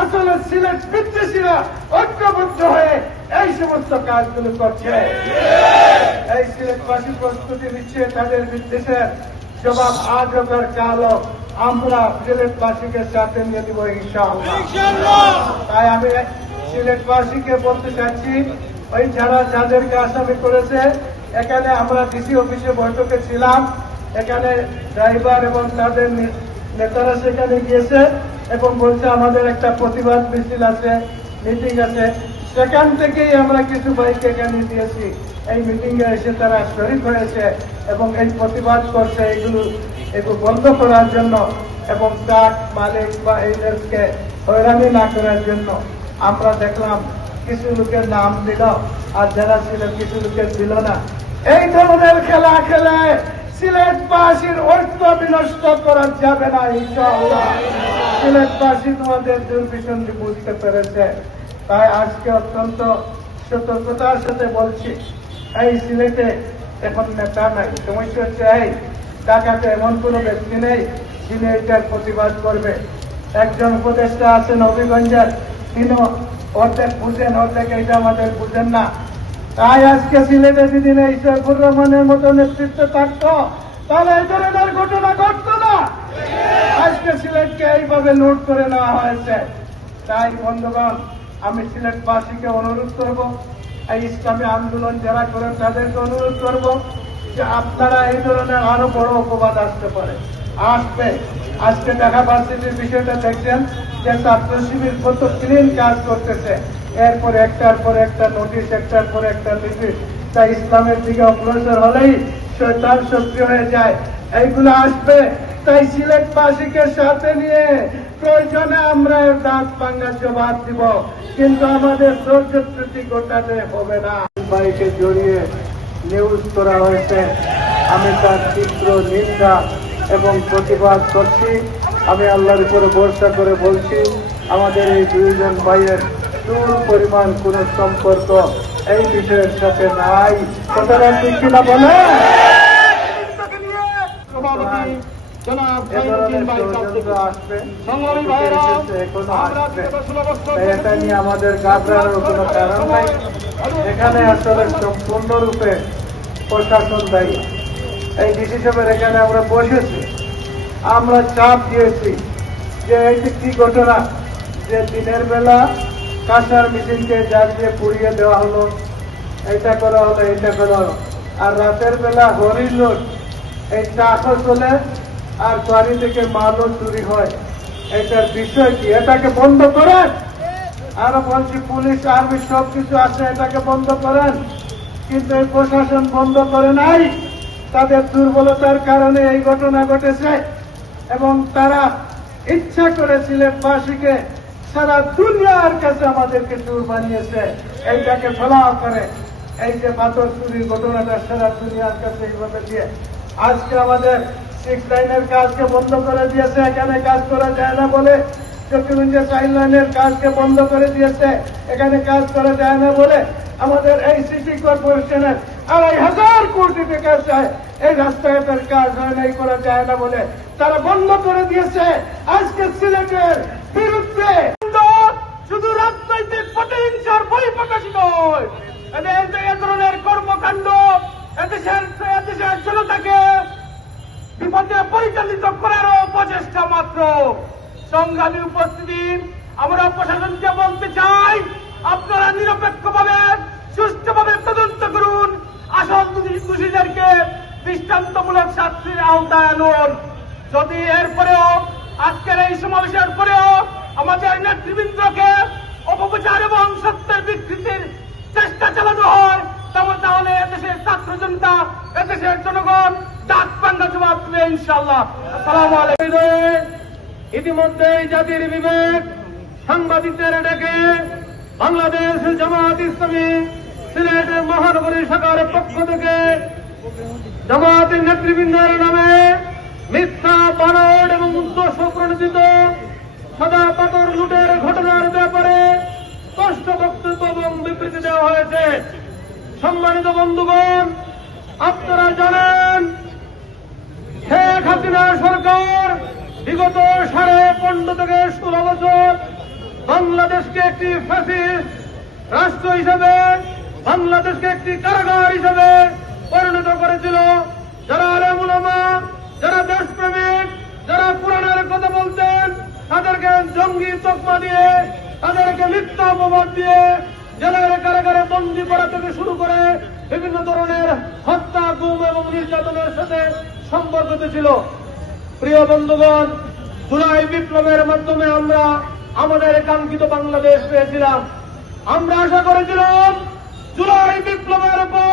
আসলে সিলেট বিদ্বেষীরা ঐক্যবদ্ধ হয়ে এই সমস্ত কাজগুলো করছে। এই সিলেটবাসী প্রস্তুতি নিচ্ছে তাদের বিদ্বেষের জবাব আজ কাল হোক, আমরা সিলেটবাসীকে সাথে নিয়ে দিব তাই আমি সিলেটবাসীকে বলতে চাচ্ছি ওই যারা যাদেরকে আসামি করেছে এখানে আমরা ডিসি অফিসে বৈঠকে ছিলাম। এখানে ড্রাইভার এবং তাদের নেতারা সেখানে গিয়েছে এবং বলছে, আমাদের একটা প্রতিবাদ মিছিল আছে, মিটিং আছে। সেখান থেকেই আমরা কিছু বাইক এখানে দিয়েছি এই মিটিং এ এসে তারা শরিক হয়েছে এবং এই প্রতিবাদ করছে এগুলো এগুলো বন্ধ করার জন্য এবং ট্রাক, মালিক বা এইদেরকে হয়রানি না করার জন্য। আমরা দেখলাম কিছু লোকের নাম দিল, আর যারা ছিল কিছু লোকের দিল না। এই ধরনের খেলা খেলে সিলেটবাসীর ঐক্য বিনষ্ট করা যাবে না সিলেটবাসী তোমাদের দুর্বিসন্ধি বুঝতে পেরেছে। তাই আজকে অত্যন্ত সতর্কতার সাথে বলছি, এই সিলেটে এখন নেতা নাই। সমস্যা হচ্ছে ঢাকাতে এমন কোনো ব্যক্তি নেই যিনি এটার প্রতিবাদ করবে। একজন উপদেষ্টা আছেন হবিগঞ্জের তিনিও অর্ধেক বুঝেন, অর্ধেক এটা আমাদের বুঝেন না। তাই আজকে সিলেটে যদি এই সৈফুর রহমানের মতো নেতৃত্ব থাকতো, তাহলে এই ধরনের ঘটনা ঘটতো না। আজকে সিলেটকে এইভাবে নোট করে নেওয়া হয়েছে। তাই বন্ধুগণ, আমি সিলেটবাসীকে অনুরোধ করব, এই ইসলামী আন্দোলন যারা করেন তাদেরকে অনুরোধ করব যে আপনারা এই ধরনের আরও বড় অপবাদ আসতে পারে। আসবে। আজকে ঢাকা ভার্সিটির বিষয়টা দেখছেন যে ছাত্র শিবির কত ক্লিন কাজ করতেছে। এরপর একটার পর একটা নোটিশ একটার পর একটা নোটিশ তাই ইসলামের দিকে অগ্রসর হলেই শৈতান সক্রিয় হয়ে যায়। এইগুলো আসবে। তাই সিলেটবাসীকে সাথে নিয়ে প্রয়োজনে আমরা দাঁত পাঙ্গার জবাব দিব। কিন্তু আমাদের ধৈর্য ত্রুটি গোটাতে হবে না। বাইকে জড়িয়ে নিউজ করা হয়েছে। আমি তার তীব্র নিন্দা এবং প্রতিবাদ করছি। আমি আল্লাহর উপরে ভরসা করে বলছি আমাদের এই দুইজন ভাইয়ের দূর পরিমাণ কোন সম্পর্ক এই বিষয়ের সাথে নাই। কথাটা ঠিক কিনা বলে এটা নিয়ে আমাদের ঘাবড়ানোর কোনো কারণ নাই। এখানে আসলে সম্পূর্ণরূপে প্রশাসন দায়ী। এই ডিসি সাহেবের এখানে আমরা বসেছি। আমরা চাপ দিয়েছি যে এই যে কি ঘটনা, যে দিনের বেলা কাঁসার মিছিলকে জ্বালিয়ে পুড়িয়ে দেওয়া হলো, এটা করা হলো, এটা করা হলো। আর রাতের বেলা হরিণ রোড এই চাষও চলে আর বাড়ি থেকে মালও চুরি হয়। এটার বিষয় কি? এটাকে বন্ধ করেন? আরও বলছি, পুলিশ, আর্মি সব কিছু আছে, এটাকে বন্ধ করেন। কিন্তু এই প্রশাসন বন্ধ করে নাই। তাদের দুর্বলতার কারণে এই ঘটনা ঘটেছে এবং তারা ইচ্ছা করে সিলেটবাসীকে সারা দুনিয়ার কাছে আমাদেরকে চুর বানিয়েছে। এইটাকে ফলাও করে। এই যে পাথর চুরির ঘটনাটা সারা দুনিয়ার কাছে এইভাবে দিয়ে আজকে আমাদের সিক্স লাইনের কাজকে বন্ধ করে দিয়েছে। এখানে কাজ করা যায় না বলে চট্টগ্রামের চাইল্ড লাইনের কাজকে বন্ধ করে দিয়েছে। এখানে কাজ করা যায় না বলে আমাদের এই সিটি কর্পোরেশনের আড়াই হাজার কোটি টাকা চায়। এই রাস্তাঘাটের কাজ হয় নাই, করা যায় না বলে। তারা বন্ধ করে দিয়েছে। আজকে সিলেটের বিরুদ্ধে শুধু রাজনৈতিক প্রতিহিংসার পরিপ্রকাশিত নয় এদের যে এ ধরনের কর্মকাণ্ড এদেশের এদেশের জনতাকে বিপদে পরিচালিত করারও প্রচেষ্টা মাত্র। সংগ্রামী উপস্থিতি, আমরা প্রশাসনকে বলতে চাই, আপনারা নিরপেক্ষভাবে, সুষ্ঠুভাবে তদন্ত করুন। আসল দোষী- দোষীদেরকে দৃষ্টান্তমূলক শাস্তির আওতায় আনুন। যদি এরপরেও আজকের এই সমাবেশের পরেও আমাদের নেতৃবৃন্দকে অপপ্রচার এবং সত্যের বিকৃতির চেষ্টা চালানো হয় তাহলে তাহলে এদেশের ছাত্র জনতা, এদেশের জনগণ ডাক পাঙ্গা জবাব দেবে ইনশাল্লাহ আলাইকুম। ইতিমধ্যে জাতির বিবেক সাংবাদিকদের ডেকে বাংলাদেশ জামাত ইসলামী সিলেট মহানগরী শাখার পক্ষ থেকে জামাতের নেতৃবৃন্দের নামে মিথ্যা বারণ এবং উদ্দেশ্য প্রণোদিত সদা পাথর লুটের ঘটনার ব্যাপারে স্পষ্ট বক্তব্য এবং বিবৃতি দেওয়া হয়েছে। সম্মানিত বন্ধুগণ, আপনারা জানেন, শেখ হাসিনা সরকার বিগত সাড়ে পনেরো থেকে ষোলো বছর বাংলাদেশকে একটি ফ্যাসিস্ট রাষ্ট্র হিসেবে বাংলাদেশকে একটি কারাগার হিসেবে পরিণত করেছিল। যারা আলেমুলামা যারা দেশপ্রেমিক, যারা কোরআনের কথা বলতেন, তাদেরকে জঙ্গি তকমা দিয়ে, তাদেরকে মিথ্যা অপবাদ দিয়ে জেলের কারাগারে বন্দী করা থেকে শুরু করে বিভিন্ন ধরনের হত্যা, গুম এবং নির্যাতনের সাথে সম্পর্কিত ছিল। প্রিয় বন্ধুগণ, জুলাই বিপ্লবের মাধ্যমে আমরা আমাদের কাঙ্ক্ষিত বাংলাদেশ পেয়েছিলাম। আমরা আশা করেছিলাম জুলাই বিপ্লবের পর